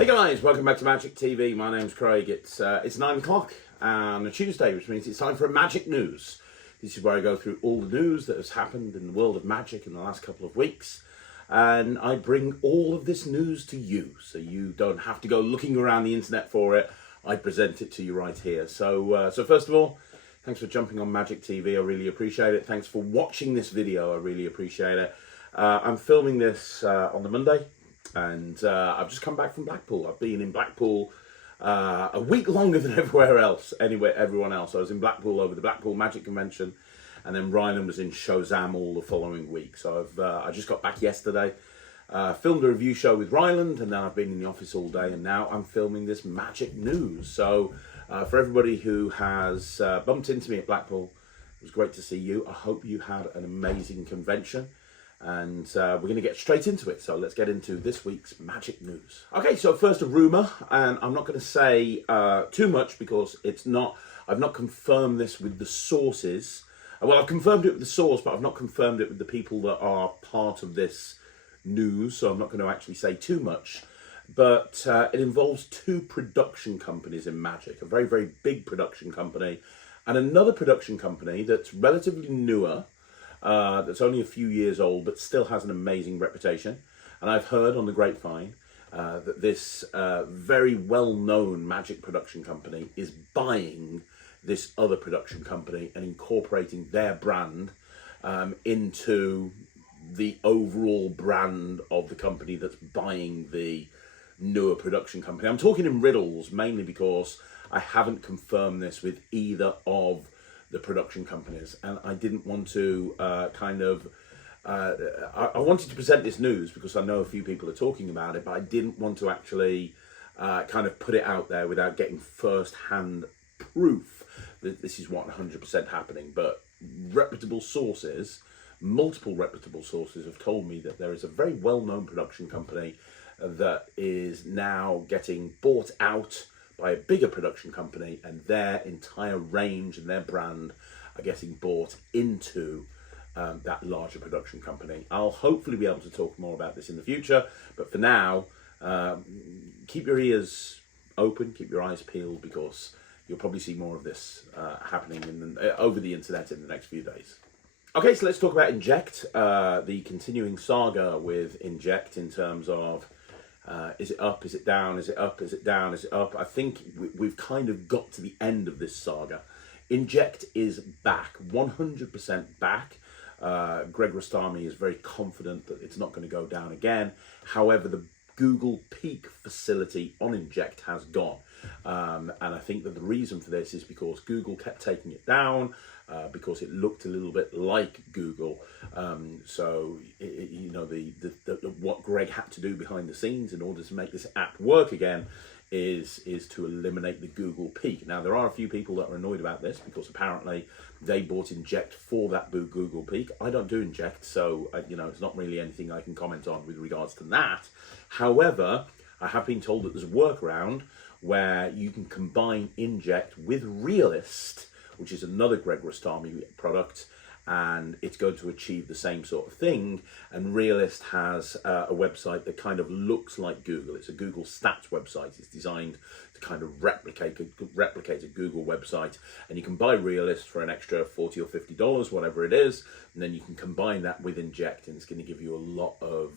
Hey guys, welcome back to Magic TV. My name's Craig. It's 9 o'clock on a Tuesday, which means it's time for Magic News. This is where I go through all the news that has happened in the world of magic in the last couple of weeks. And I bring all of this news to you, so you don't have to go looking around the internet for it. I present it to you right here. So first of all, thanks for jumping on Magic TV. I really appreciate it. Thanks for watching this video. I really appreciate it. I'm filming this on the Monday. And I've just come back from Blackpool. I've been in Blackpool a week longer than everyone else. I was in Blackpool over the Blackpool Magic Convention, and then Ryland was in Showzam all the following week. So I just got back yesterday, filmed a review show with Ryland, and then I've been in the office all day, and now I'm filming this Magic News. So for everybody who has bumped into me at Blackpool, it was great to see you. I hope you had an amazing convention. And we're going to get straight into it. So let's get into this week's Magic News. Okay, so first a rumour, and I'm not going to say too much because I've not confirmed this with the sources. Well, I've confirmed it with the source, but I've not confirmed it with the people that are part of this news. So I'm not going to actually say too much. But it involves two production companies in Magic, a very, very big production company and another production company that's relatively newer. That's only a few years old, but still has an amazing reputation. And I've heard on the grapevine that this very well-known magic production company is buying this other production company and incorporating their brand into the overall brand of the company that's buying the newer production company. I'm talking in riddles, mainly because I haven't confirmed this with either of the production companies, and I didn't want to I wanted to present this news because I know a few people are talking about it, but I didn't want to actually kind of put it out there without getting first-hand proof that this is 100% happening. But reputable sources, multiple reputable sources, have told me that there is a very well-known production company that is now getting bought out by a bigger production company, and their entire range and their brand are getting bought into that larger production company. I'll hopefully be able to talk more about this in the future, but for now, keep your ears open, keep your eyes peeled, because you'll probably see more of this happening over the internet in the next few days. Okay, so let's talk about Inject, the continuing saga with Inject in terms of is it up, is it down, is it up, is it down, is it up? I think we've kind of got to the end of this saga. Inject is back, 100% back. Greg Rostami is very confident that it's not going to go down again. However, the Google Peak facility on Inject has gone. And I think that the reason for this is because Google kept taking it down, because it looked a little bit like Google. You know, what Greg had to do behind the scenes in order to make this app work again is to eliminate the Google Peak. Now, there are a few people that are annoyed about this because apparently they bought Inject for that Google Peak. I don't do Inject, so you know, it's not really anything I can comment on with regards to that. However, I have been told that there's a workaround where you can combine Inject with Realist, which is another Greg Rostami product, and it's going to achieve the same sort of thing. And Realist has a website that kind of looks like Google. It's a Google Stats website. It's designed to kind of replicate a Google website, and you can buy Realist for an extra $40 or $50, whatever it is, and then you can combine that with Inject, and it's going to give you a lot of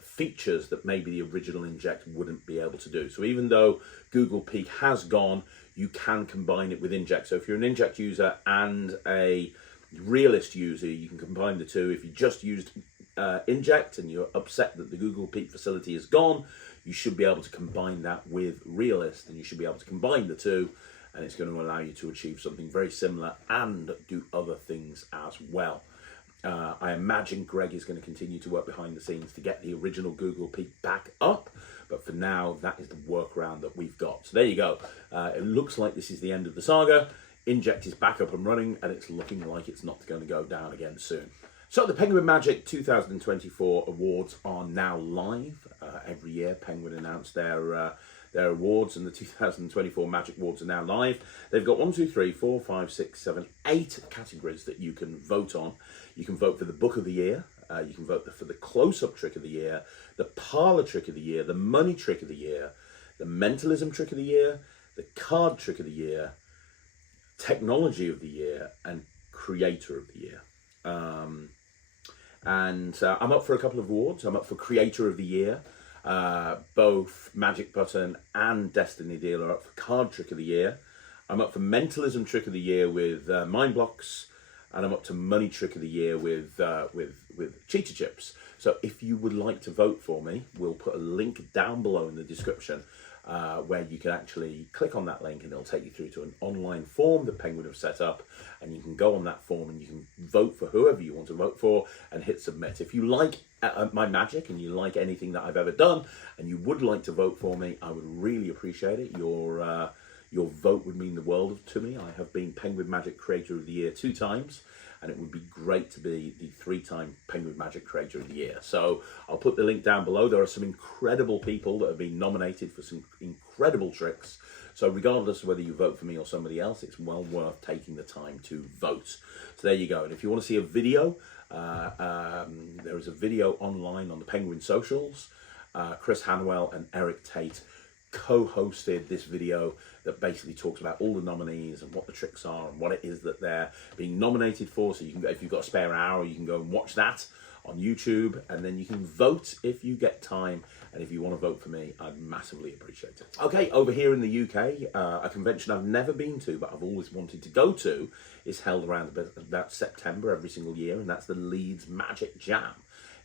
features that maybe the original Inject wouldn't be able to do. So even though Google Peak has gone, you can combine it with Inject. So if you're an Inject user and a Realist user, you can combine the two. If you just used Inject and you're upset that the Google Peak facility is gone, you should be able to combine that with Realist, and you should be able to combine the two, and it's going to allow you to achieve something very similar and do other things as well. I imagine Greg is going to continue to work behind the scenes to get the original Google Peak back up, but for now, that is the workaround that we've got. So there you go. It looks like this is the end of the saga. Inject is back up and running, and it's looking like it's not going to go down again soon. So the Penguin Magic 2024 awards are now live. Every year, Penguin announce their awards, and the 2024 Magic Awards are now live. They've got 8 categories that you can vote on. You can vote for the Book of the Year, you can vote for the Close-Up Trick of the Year, the Parlor Trick of the Year, the Money Trick of the Year, the mentalism trick of the year, the card trick of the year, technology of the year, and creator of the year. And I'm up for a couple of awards. I'm up for creator of the year. Both Magic Button and Destiny Deal are up for card trick of the year. I'm up for mentalism trick of the year with Mind Blocks, and I'm up to money trick of the year with cheetah chips. So if you would like to vote for me, we'll put a link down below in the description where you can actually click on that link, and it'll take you through to an online form that Penguin have set up, and you can go on that form and you can vote for whoever you want to vote for and hit submit. If you like my magic and you like anything that I've ever done and you would like to vote for me, I would really appreciate it. Your vote would mean the world to me. I have been Penguin Magic Creator of the Year 2 times, and it would be great to be the 3-time Penguin Magic Creator of the Year. So I'll put the link down below. There are some incredible people that have been nominated for some incredible tricks. So regardless of whether you vote for me or somebody else, it's well worth taking the time to vote. So there you go. And if you want to see a video, there is a video online on the Penguin socials. Chris Hanwell and Eric Tate co-hosted this video that basically talks about all the nominees and what the tricks are and what it is that they're being nominated for. So you can, if you've got a spare hour, you can go and watch that on YouTube, and then you can vote if you get time. And if you want to vote for me, I'd massively appreciate it. Okay, over here in the UK, a convention I've never been to, but I've always wanted to go to, is held around about September every single year, and that's the Leeds Magic Jam.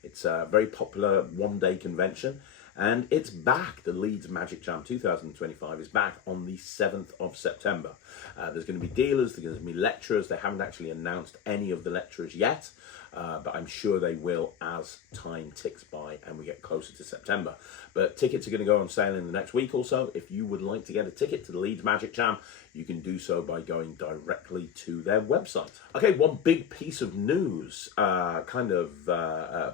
It's a very popular one-day convention, and it's back. The Leeds Magic Jam 2025 is back on the 7th of September. There's going to be dealers, there's going to be lecturers. They haven't actually announced any of the lecturers yet, but I'm sure they will as time ticks by and we get closer to September. But tickets are going to go on sale in the next week or so. If you would like to get a ticket to the Leeds Magic Jam, you can do so by going directly to their website. Okay, one big piece of news, a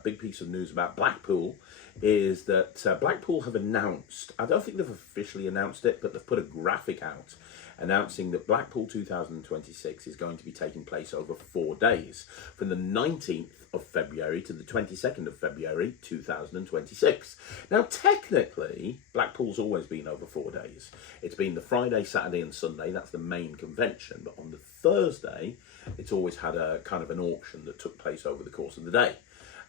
big piece of news about Blackpool is that Blackpool have announced, I don't think they've officially announced it, but they've put a graphic out announcing that Blackpool 2026 is going to be taking place over 4 days, from the 19th of February to the 22nd of February 2026. Now, technically, Blackpool's always been over 4 days. It's been the Friday, Saturday and Sunday, that's the main convention, but on the Thursday, it's always had a kind of an auction that took place over the course of the day.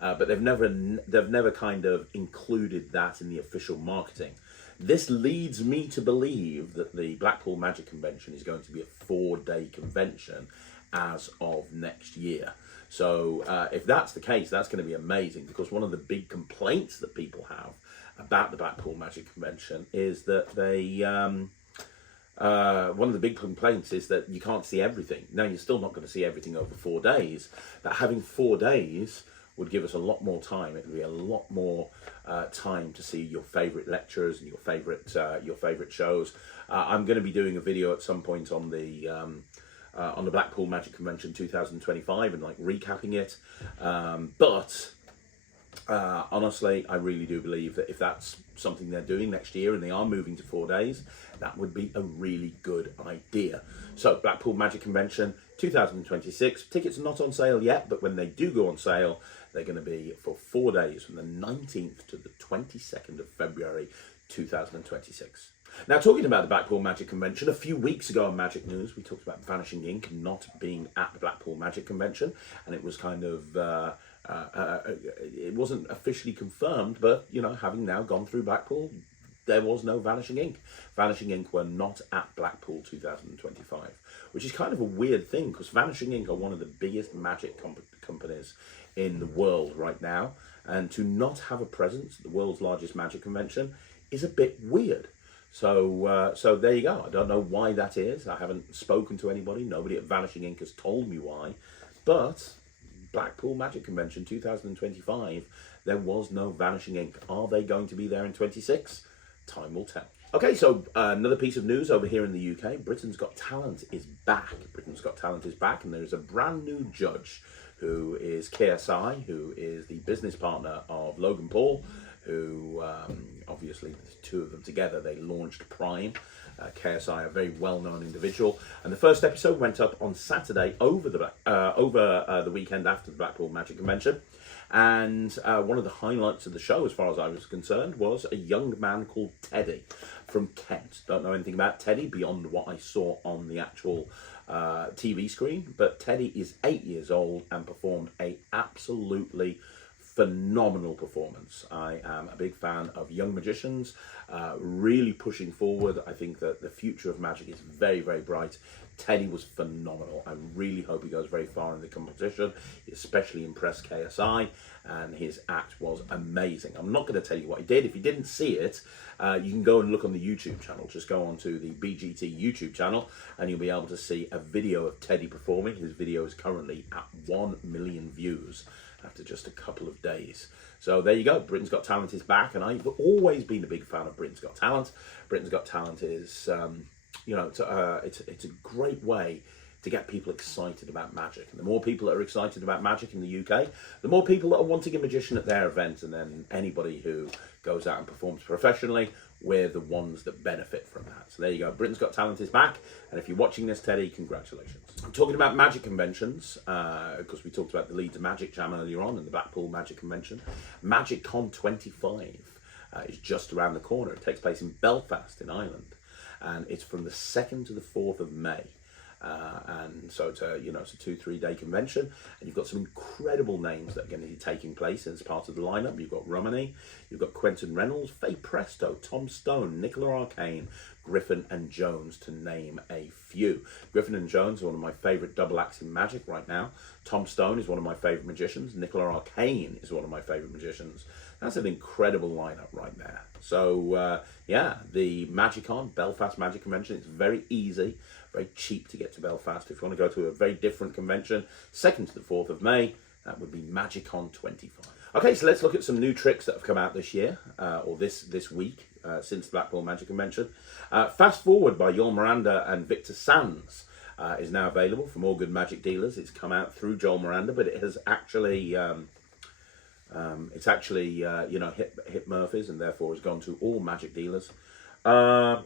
But they've never kind of included that in the official marketing. This leads me to believe that the Blackpool Magic Convention is going to be a 4-day convention as of next year. So if that's the case, that's going to be amazing, because one of the big complaints that people have about the Blackpool Magic Convention is that one of the big complaints is that you can't see everything. Now, you're still not going to see everything over 4 days, but having 4 days would give us a lot more time. It would be a lot more time to see your favourite lecturers and your favourite shows. I'm going to be doing a video at some point on the Blackpool Magic Convention 2025 and like recapping it. But honestly, I really do believe that if that's something they're doing next year and they are moving to 4 days, that would be a really good idea. So Blackpool Magic Convention 2026, tickets are not on sale yet, but when they do go on sale, they're going to be for 4 days, from the 19th to the 22nd of February 2026. Now, talking about the Blackpool Magic Convention, a few weeks ago on Magic News, we talked about Vanishing Ink not being at the Blackpool Magic Convention, and it was kind of, it wasn't officially confirmed, but, you know, having now gone through Blackpool, there was no Vanishing Ink. Vanishing Ink were not at Blackpool 2025, which is kind of a weird thing, because Vanishing Ink are one of the biggest magic companies in the world right now, and to not have a presence at the world's largest magic convention is a bit weird. So so there you go. I don't know why that is. I haven't spoken to anybody. Nobody at Vanishing Ink has told me why. But Blackpool Magic Convention 2025, there was no Vanishing Ink. Are they going to be there in 26? Time will tell. Okay, so another piece of news over here in the UK. Britain's Got Talent is back. Britain's Got Talent is back, and there is a brand new judge, who is KSI, who is the business partner of Logan Paul, who obviously the two of them together, they launched Prime. KSI, a very well-known individual, and the first episode went up on Saturday over the weekend after the Blackpool Magic Convention, And one of the highlights of the show, as far as I was concerned, was a young man called Teddy from Kent. Don't know anything about Teddy beyond what I saw on the actual TV screen, but Teddy is 8 years old and performed a absolutely phenomenal performance. I am a big fan of young magicians, really pushing forward. I think that the future of magic is very, very bright. Teddy was phenomenal. I really hope he goes very far in the competition. He especially impressed KSI, and his act was amazing. I'm not going to tell you what he did. If you didn't see it, you can go and look on the YouTube channel. Just go onto the BGT YouTube channel, and you'll be able to see a video of Teddy performing. His video is currently at 1 million views after just a couple of days. So there you go. Britain's Got Talent is back, and I've always been a big fan of Britain's Got Talent. Britain's Got Talent is, you know, it's a great way to get people excited about magic. And the more people that are excited about magic in the UK, the more people that are wanting a magician at their event, and then anybody who goes out and performs professionally, we're the ones that benefit from that. So there you go. Britain's Got Talent is back, and if you're watching this, Teddy, congratulations. I'm talking about magic conventions, because we talked about the Leeds Magic Jam earlier on and the Blackpool Magic Convention. Magicon 25 is just around the corner. It takes place in Belfast in Ireland, and it's from the 2nd to the 4th of May. And so it's a, you know, it's a 2-3 day convention, and you've got some incredible names that are going to be taking place as part of the lineup. You've got Romany, you've got Quentin Reynolds, Faye Presto, Tom Stone, Nicola Arcane, Griffin and Jones, to name a few. Griffin and Jones are one of my favourite double acts in magic right now. Tom Stone is one of my favourite magicians. Nicola Arcane is one of my favourite magicians. That's an incredible lineup right there. So yeah, the Magicon Belfast Magic Convention, it's very easy, very cheap to get to Belfast. If you want to go to a very different convention, 2nd to the 4th of May, that would be Magicon 25. Okay, so let's look at some new tricks that have come out this year, or this week, since the Blackpool Magic Convention. Fast Forward by Joel Miranda and Victor Sands is now available from all good magic dealers. It's come out through Joel Miranda, but it has actually, you know, hit Murphy's, and therefore has gone to all magic dealers. Yeah,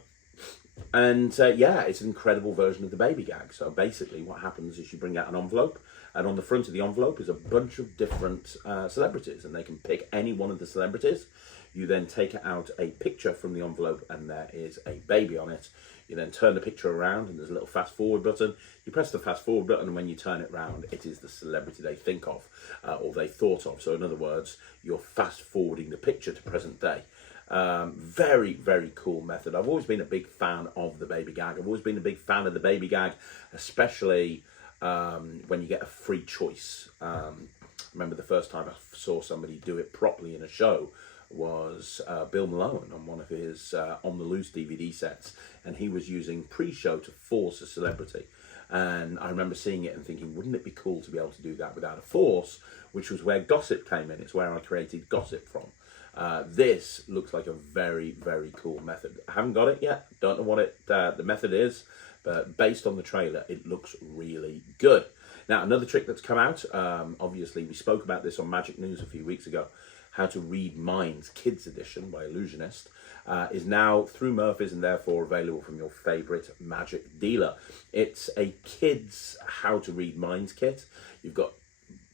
it's an incredible version of the baby gag. So basically what happens is you bring out an envelope, and on the front of the envelope is a bunch of different celebrities, and they can pick any one of the celebrities. You then take out a picture from the envelope, and there is a baby on it. You then turn the picture around, and there's a little fast forward button. You press the fast forward button, and when you turn it round, it is the celebrity they think of, or they thought of. So in other words, you're fast forwarding the picture to present day. Very, very cool method. I've always been a big fan of the baby gag. I've always been a big fan of the baby gag, especially when you get a free choice. Remember the first time I saw somebody do it properly in a show was Bill Malone on one of his On the Loose DVD sets, and he was using pre-show to force a celebrity. And I remember seeing it and thinking, wouldn't it be cool to be able to do that without a force, which was where Gossip came in. It's where I created Gossip from. This looks like a very, very cool method. I haven't got it yet. Don't know what the method is, but based on the trailer, it looks really good. Now, another trick that's come out, obviously we spoke about this on Magic News a few weeks ago, How to Read Minds Kids Edition by Illusionist, is now through Murphy's and therefore available from your favourite magic dealer. It's a kids How to Read Minds kit. You've got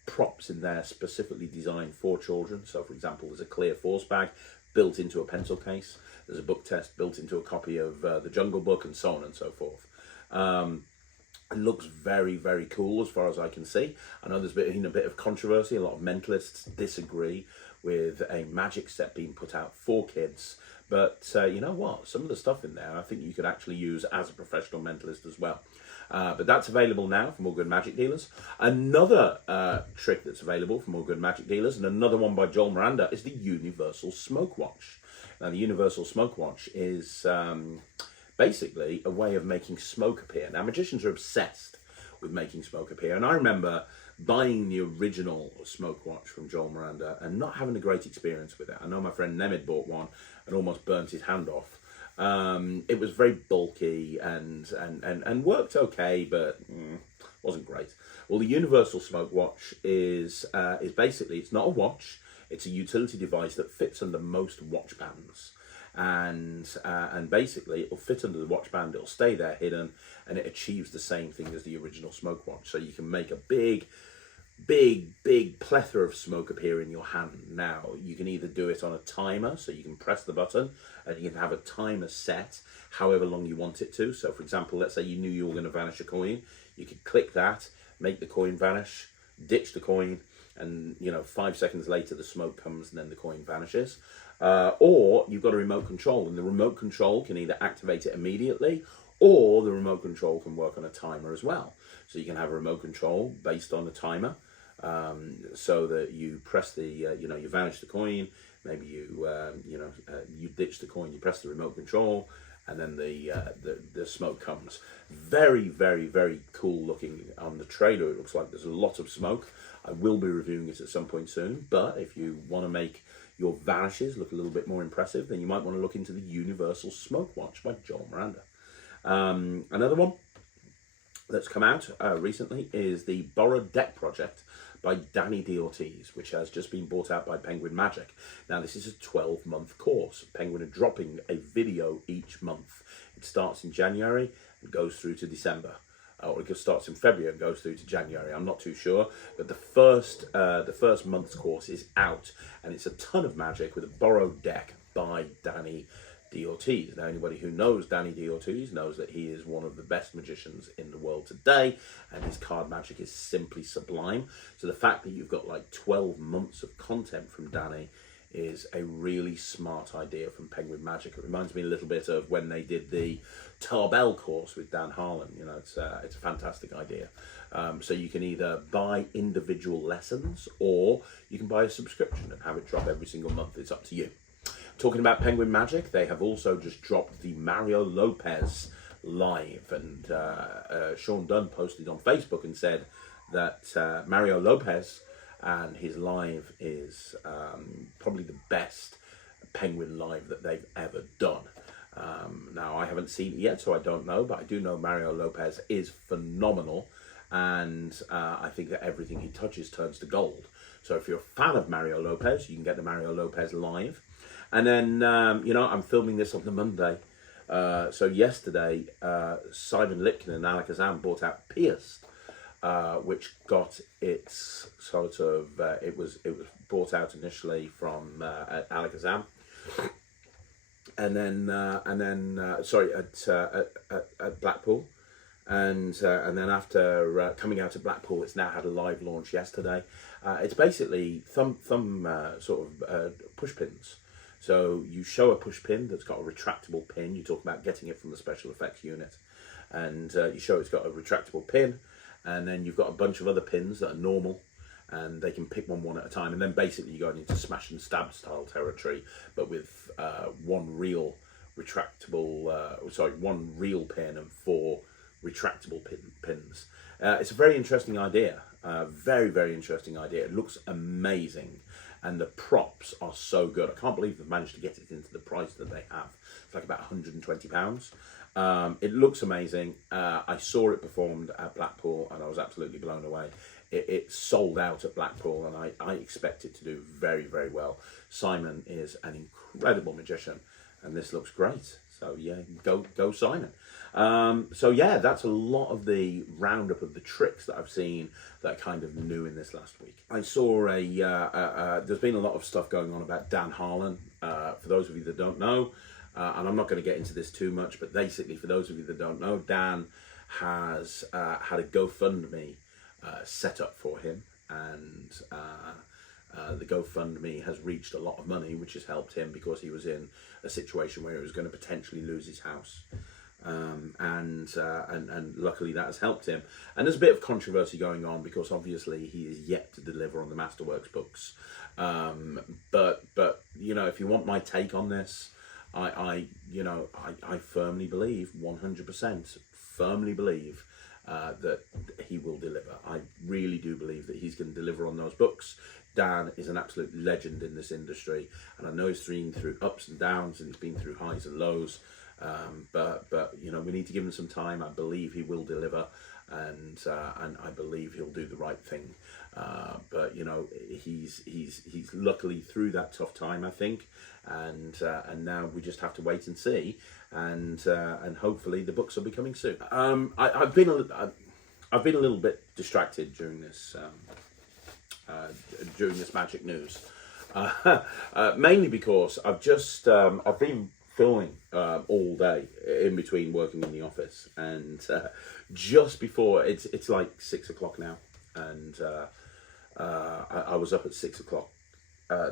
props in there specifically designed for children. So for example, there's a clear force bag built into a pencil case. There's a book test built into a copy of the Jungle Book, and so on and so forth. It looks very, very cool as far as I can see. I know there's been a bit of controversy. A lot of mentalists disagree with a magic set being put out for kids. But you know what? Some of the stuff in there I think you could actually use as a professional mentalist as well. But that's available now from all good magic dealers. Another trick that's available from all good magic dealers, and another one by Joel Miranda, is the Universal Smoke Watch. Now, the Universal Smoke Watch is basically a way of making smoke appear. Now, magicians are obsessed with making smoke appear, and I remember buying the original smoke watch from Joel Miranda and not having a great experience with it. I know my friend Nemid bought one and almost burnt his hand off. It was very bulky and worked okay, but wasn't great. Well, the Universal Smoke Watch is basically, it's not a watch, it's a utility device that fits under most watch bands. And basically it'll fit under the watch band, it'll stay there hidden, and it achieves the same thing as the original smoke watch. So you can make a big big plethora of smoke appear in your hand. Now, you can either do it on a timer, so you can press the button and you can have a timer set however long you want it to. So, for example, let's say you knew you were going to vanish a coin. You could click that, make the coin vanish, ditch the coin, and 5 seconds later the smoke comes and then the coin vanishes. Or you've got a remote control, and the remote control can either activate it immediately, or the remote control can work on a timer as well. So you can have a remote control based on a timer, so that you press the, you vanish the coin, maybe you ditch the coin, you press the remote control, and then the smoke comes. Very, very, very cool looking on the trailer. It looks like there's a lot of smoke. I will be reviewing it at some point soon, but if you want to make your vanishes look a little bit more impressive, then you might want to look into the Universal Smoke Watch by Joel Miranda. Another one that's come out recently is the Borrowed Deck project by Danny D. Ortiz, which has just been bought out by Penguin Magic. Now, this is a 12-month course. Penguin are dropping a video each month. It starts in January and goes through to December. Or it starts in February and goes through to January. I'm not too sure, but the first month's course is out, and it's a ton of magic with a borrowed deck by Danny D. Ortiz. Now, anybody who knows Danny D. Ortiz knows that he is one of the best magicians in the world today, and his card magic is simply sublime. So the fact that you've got like 12 months of content from Danny is a really smart idea from Penguin Magic. It reminds me a little bit of when they did the Tarbell course with Dan Harlan. It's a fantastic idea. So you can either buy individual lessons, or you can buy a subscription and have it drop every single month. It's up to you. Talking about Penguin Magic, they have also just dropped the Mario Lopez live, and Sean Dunn posted on Facebook and said that Mario Lopez and his live is probably the best Penguin live that they've ever done. Now, I haven't seen it yet, so I don't know, but I do know Mario Lopez is phenomenal, and I think that everything he touches turns to gold. So if you're a fan of Mario Lopez, you can get the Mario Lopez live. And then, I'm filming this on the Monday. So yesterday, Simon Lipkin and Alakazam brought out Pierced, which got its sort of, it was brought out initially from Alakazam. And then at Blackpool. And then after coming out of Blackpool, it's now had a live launch yesterday. It's basically thumb push pins. So you show a push pin that's got a retractable pin. You talk about getting it from the special effects unit, and you show it's got a retractable pin, and then you've got a bunch of other pins that are normal, and they can pick one at a time. And then basically you go into smash and stab style territory, but with one real pin and 4 retractable pins. It's a very interesting idea. Very, very interesting idea. It looks amazing. And the props are so good. I can't believe they've managed to get it into the price that they have. It's like about £120. It looks amazing. I saw it performed at Blackpool, and I was absolutely blown away. It sold out at Blackpool, and I expect it to do very, very well. Simon is an incredible magician, and this looks great. So yeah, go Simon. So yeah, that's a lot of the roundup of the tricks that I've seen that are kind of new in this last week. I saw there's been a lot of stuff going on about Dan Harlan. For those of you that don't know, and I'm not going to get into this too much, but basically for those of you that don't know, Dan has had a GoFundMe set up for him, and the GoFundMe has reached a lot of money, which has helped him because he was in a situation where he was going to potentially lose his house. And luckily that has helped him. And there's a bit of controversy going on because obviously he is yet to deliver on the Masterworks books. But if you want my take on this, I firmly believe, 100% firmly believe that he will deliver. I really do believe that he's going to deliver on those books. Dan is an absolute legend in this industry, and I know he's been through ups and downs, and he's been through highs and lows. But we need to give him some time. I believe he will deliver, and I believe he'll do the right thing. But he's luckily through that tough time, I think, and now we just have to wait and see, and hopefully the books will be coming soon. I've been a little bit distracted during this during this Magic News. Mainly because I've been filming all day in between working in the office, and just before it's like 6 o'clock now, and I was up at 6 o'clock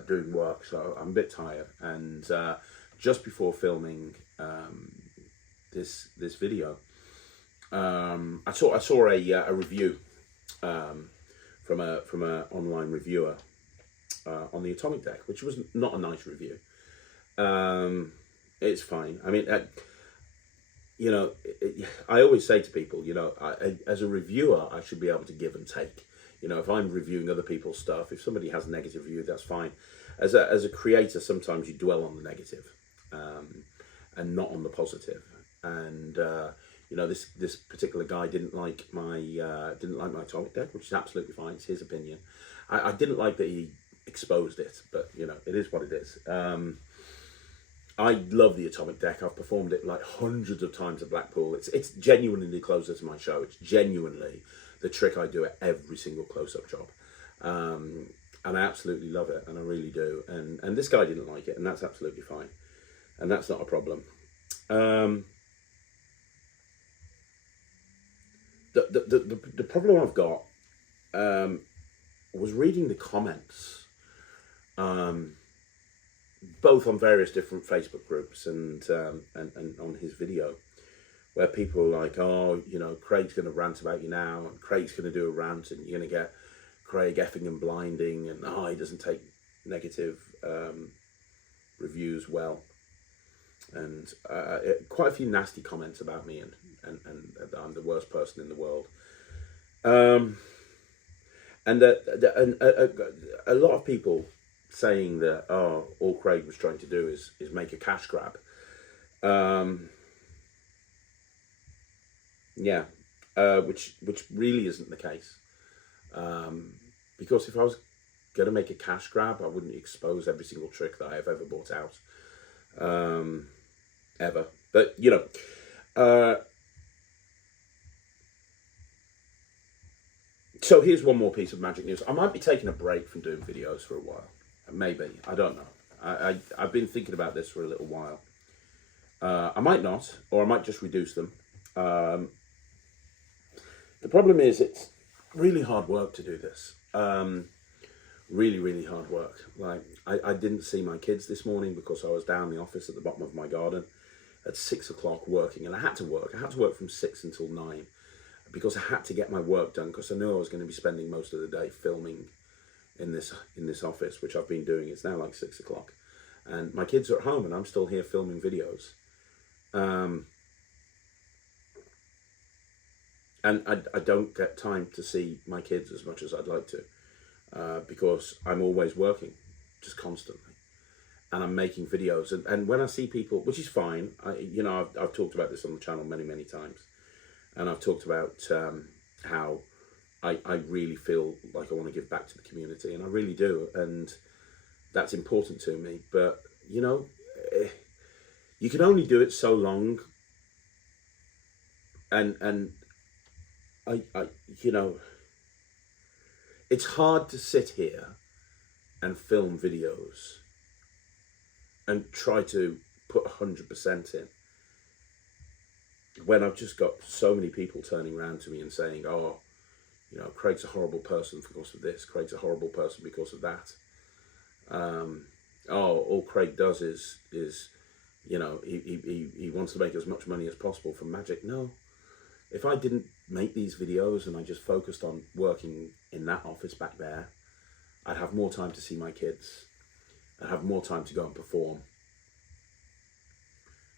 doing work, so I'm a bit tired, and just before filming this video, I saw a review from a online reviewer on the atomic deck, which was not a nice review. It's fine. I mean, I always say to people, as a reviewer, I should be able to give and take. If I'm reviewing other people's stuff, if somebody has a negative review, that's fine. As a creator, sometimes you dwell on the negative and not on the positive. And this particular guy didn't like my atomic deck, which is absolutely fine. It's his opinion. I didn't like that he exposed it, but it is what it is. I love the atomic deck. I've performed it like hundreds of times at Blackpool. It's genuinely closer to my show. It's genuinely the trick I do at every single close-up job. And I absolutely love it, and I really do. And this guy didn't like it, and that's absolutely fine. And that's not a problem. The problem I've got was reading the comments, both on various different Facebook groups and on his video, where people are like, oh, Craig's going to rant about you now, and Craig's going to do a rant, and you're going to get Craig effing and blinding, and he doesn't take negative reviews well, and quite a few nasty comments about me, and I'm the worst person in the world, and a lot of people saying that all Craig was trying to do is make a cash grab. Which really isn't the case. Because if I was going to make a cash grab, I wouldn't expose every single trick that I have ever bought out. Ever. But, so here's one more piece of magic news. I might be taking a break from doing videos for a while. Maybe. I don't know. I've been thinking about this for a little while. I might not, or I might just reduce them. The problem is it's really hard work to do this. Really, really hard work. Like, I didn't see my kids this morning because I was down in the office at the bottom of my garden at 6 o'clock working, and I had to work. I had to work from 6 until 9 because I had to get my work done, because I knew I was going to be spending most of the day filming in this office, which I've been doing. It's now like 6 o'clock, and my kids are at home, and I'm still here filming videos. And I don't get time to see my kids as much as I'd like to, because I'm always working, just constantly, and I'm making videos. And when I see people, which is fine, I've talked about this on the channel many, many times, and I've talked about how I really feel like I want to give back to the community, and I really do, and that's important to me. But you can only do it so long, and I it's hard to sit here and film videos and try to put 100% in when I've just got so many people turning around to me and saying, Craig's a horrible person because of this, Craig's a horrible person because of that. All Craig does is he wants to make as much money as possible from magic. No. If I didn't make these videos and I just focused on working in that office back there, I'd have more time to see my kids. I'd have more time to go and perform.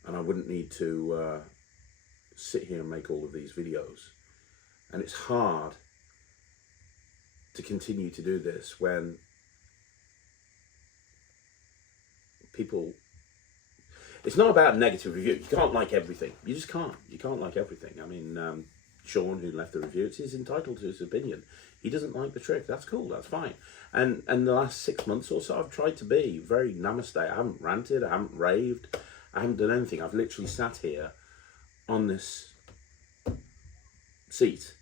And I wouldn't need to sit here and make all of these videos. And it's hard to continue to do this when people... It's not about negative review. You can't like everything. You just can't. You can't like everything. I mean, Sean, who left the review, he's entitled to his opinion. He doesn't like the trick. That's cool. That's fine. And the last 6 months or so, I've tried to be very namaste. I haven't ranted. I haven't raved. I haven't done anything. I've literally sat here on this seat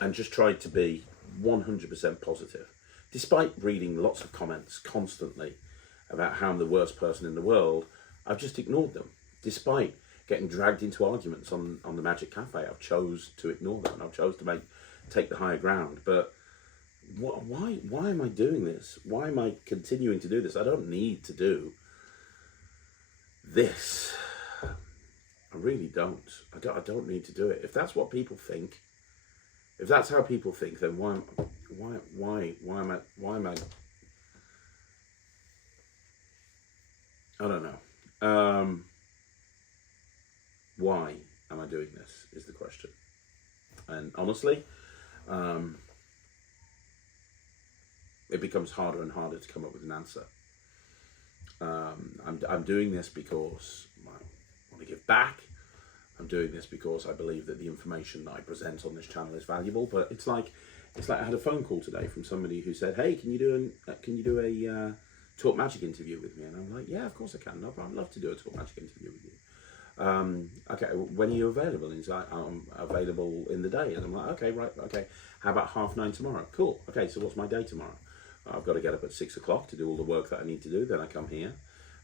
and just tried to be 100% positive. despite reading lots of comments constantly about how I'm the worst person in the world, I've just ignored them. Despite getting dragged into arguments on the Magic Cafe, I've chose to ignore them. I've chose to take the higher ground. But why am I doing this? Why am I continuing to do this? I don't need to do this. I really don't. I don't need to do it. If that's what people think, if that's how people think, then why am I? I don't know. Why am I doing this is the question. And honestly, it becomes harder and harder to come up with an answer. I'm doing this because I want to give back. I'm doing this because I believe that the information that I present on this channel is valuable. But it's like I had a phone call today from somebody who said, "Hey, can you do a Talk Magic interview with me?" And I'm like, "Yeah, of course I can. No problem. I'd love to do a Talk Magic interview with you." Okay, when are you available? And he's like, "I'm available in the day." And I'm like, "Okay, right, okay. How about 9:30 tomorrow?" Cool. Okay, so what's my day tomorrow? I've got to get up at 6 o'clock to do all the work that I need to do. Then I come here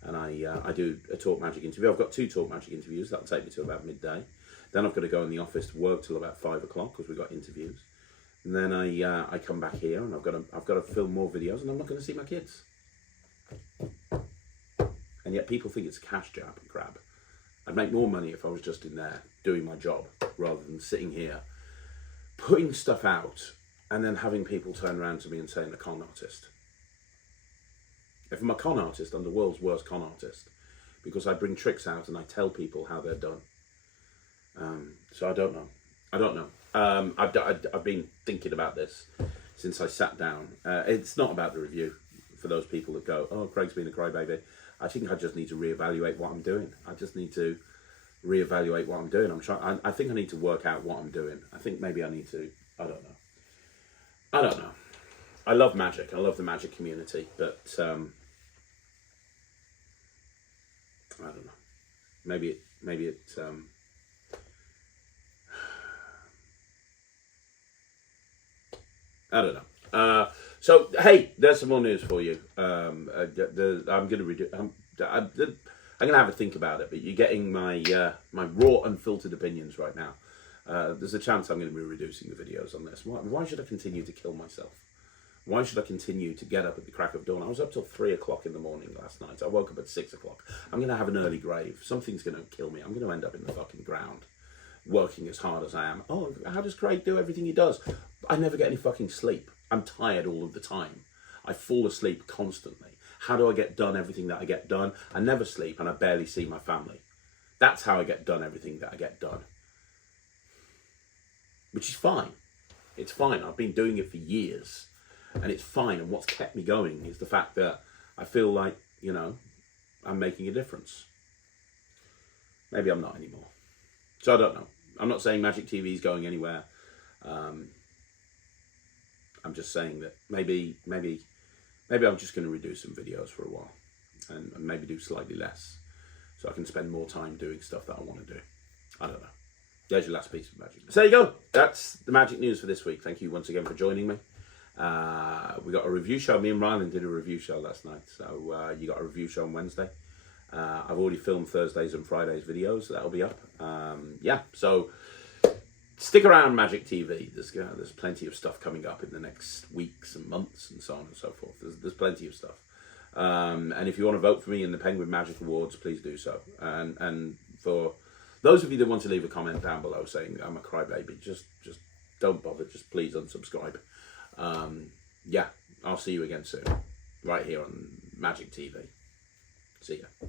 and I do a Talk Magic interview. I've got 2 Talk Magic interviews. That'll take me to about midday. Then I've got to go in the office to work till about 5 o'clock because we've got interviews. And then I come back here and I've got to film more videos, and I'm not going to see my kids. And yet people think it's a cash grab. I'd make more money if I was just in there doing my job rather than sitting here putting stuff out and then having people turn around to me and saying, "a con artist." If I'm a con artist, I'm the world's worst con artist because I bring tricks out and I tell people how they're done. So I don't know. I've been thinking about this since I sat down. It's not about the review for those people that go, "Oh, Craig's been a crybaby." I think I just need to reevaluate what I'm doing. I just need to reevaluate what I'm doing. I think I need to work out what I'm doing. I think maybe I need to. I don't know. I love magic. I love the magic community, but I don't know. Maybe it. I don't know. So hey, there's some more news for you. I'm gonna have a think about it, but you're getting my raw, unfiltered opinions right now. There's a chance I'm going to be reducing the videos on this. Why should I continue to kill myself? Why should I continue to get up at the crack of dawn? I was up till 3 o'clock in the morning last night. I woke up at 6 o'clock. I'm going to have an early grave. Something's going to kill me. I'm going to end up in the fucking ground, working as hard as I am. Oh, how does Craig do everything he does? I never get any fucking sleep. I'm tired all of the time. I fall asleep constantly. How do I get done everything that I get done? I never sleep and I barely see my family. That's how I get done everything that I get done. Which is fine. It's fine. I've been doing it for years and it's fine. And what's kept me going is the fact that I feel like, I'm making a difference. Maybe I'm not anymore. So I don't know. I'm not saying Magic TV is going anywhere. I'm just saying that maybe I'm just going to reduce some videos for a while and maybe do slightly less so I can spend more time doing stuff that I want to do. I don't know. There's your last piece of magic. So there you go. That's the magic news for this week. Thank you once again for joining me. We got a review show. Me and Ryland did a review show last night. So you got a review show on Wednesday. I've already filmed Thursdays and Fridays videos. So that'll be up. Yeah, so stick around Magic TV. There's plenty of stuff coming up in the next weeks and months and so on and so forth. There's plenty of stuff. And if you want to vote for me in the Penguin Magic Awards, please do so. And for those of you that want to leave a comment down below saying I'm a crybaby, just don't bother. Just please unsubscribe. Yeah, I'll see you again soon, right here on Magic TV. See ya.